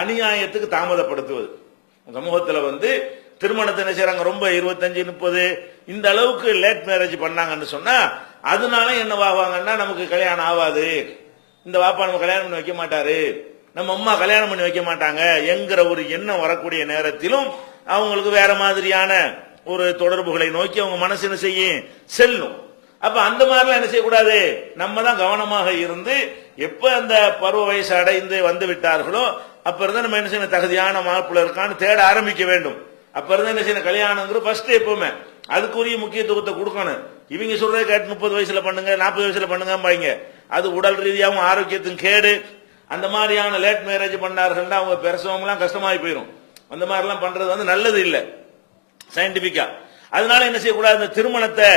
அநியாயத்துக்கு தாமதப்படுத்துவது. சமூகத்துல திருமணத்தை என்ன செய்யறாங்க, ரொம்ப 25, 30 இந்த அளவுக்கு லேட் மேரேஜ் பண்ணாங்கன்னு சொன்னா அதனால என்னவாகுவாங்கன்னா நமக்கு கல்யாணம் ஆகாது, இந்த வாப்பா நம்ம கல்யாணம் பண்ணி வைக்க மாட்டாரு, நம்ம அம்மா கல்யாணம் பண்ணி வைக்க மாட்டாங்க என்கிற ஒரு எண்ணம் வரக்கூடிய நேரத்திலும் அவங்களுக்கு வேற மாதிரியான ஒரு தொடர்புகளை நோக்கி அவங்க மனசு என்ன செய்யும், செல்லும். அப்ப அந்த மாதிரிலாம் என்ன செய்யக்கூடாது, நம்ம தான் கவனமாக இருந்து எப்ப அந்த பருவ வயசு அடைந்து வந்து விட்டார்களோ அப்ப இருந்தா நம்ம என்ன செய்யணும், தகுதியான மாப்பிள்ள இருக்கான்னு தேட ஆரம்பிக்க வேண்டும். அப்ப இருந்தா என்ன செய்யணும், கல்யாணங்கிற ஃபர்ஸ்ட் எப்பவுமே அதுக்குரிய முக்கியத்துவத்தை கொடுக்கணும். இவங்க சொல்றதை கேட்டு 30 வயசுல பண்ணுங்க, 40 வயசுல பண்ணுங்க, அது உடல் ரீதியாகவும் ஆரோக்கியத்தின் கேடு. அந்த மாதிரியான லேட் மேரேஜ் பண்ணார்கள் அவங்க பெருசவங்கலாம் கஷ்டமாயி போயிடும். அந்த மாதிரிலாம் பண்றது நல்லது இல்லை சயின்டிபிக்கா. அதனால என்ன செய்யக்கூடாது, இந்த திருமணத்தை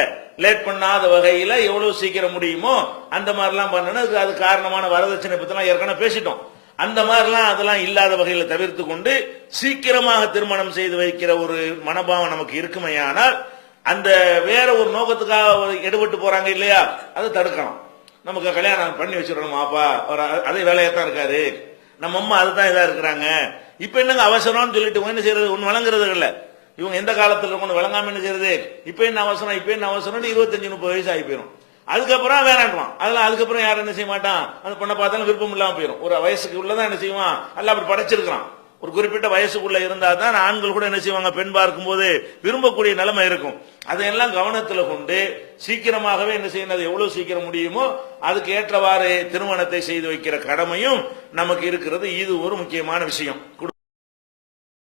லேட் பண்ணாத வகையில எவ்வளவு சீக்கிரம் முடியுமோ அந்த மாதிரிலாம் பண்ணணும். அது காரணமான வரதட்சணை பத்தி ஏற்கனவே பேசிட்டோம். அந்த மாதிரிலாம் அதெல்லாம் இல்லாத வகையில தவிர்த்து கொண்டு சீக்கிரமாக திருமணம் செய்து வைக்கிற ஒரு மனோபாவம் நமக்கு இருக்குமையானால் அந்த வேற ஒரு நோக்கத்துக்காக எடுபட்டு போறாங்க இல்லையா, அதை தடுக்கணும். நமக்கு கல்யாணம் பண்ணி வச்சிடணும் அப்பா, அதே வேலையாத்தான் இருக்காரு, நம்ம அம்மா அதுதான் இதா இருக்கிறாங்க, இப்ப என்னங்க அவசரம்னு சொல்லிட்டு என்ன செய்யறது, ஒண்ணு வழங்குறது இல்ல. இவங்க எந்த காலத்துல ஒண்ணு வழங்காம என்ன செய்யறது, இப்ப என்ன அவசரம் 25, 30 வயசு ஆகி போயிடும். அதுக்கப்புறம் வேணாண்டுவான். அதெல்லாம் அதுக்கப்புறம் யாரும் என்ன செய்ய மாட்டான், அந்த பொண்ணை பார்த்தாலும் விருப்பம் இல்லாம போயிடும். ஒரு வயசுக்கு உள்ளதான் என்ன செய்வான், அல்ல அப்படி படைச்சிருக்கான். ஒரு குறிப்பிட்ட வயசுக்குள்ள இருந்தா தான் ஆண்கள் கூட என்ன செய்வாங்க, பெண் பார்க்கும் போது விரும்பக்கூடிய நிலைமை இருக்கும். அதையெல்லாம் கவனத்துல கொண்டு சீக்கிரமாகவே என்ன செய்யணும், எவ்வளவு சீக்கிரம் முடியுமோ அதுக்கு ஏற்றவாறு திருமணத்தை செய்து வைக்கிற கடமையும் நமக்கு இருக்கிறது. இது ஒரு முக்கியமான விஷயம்.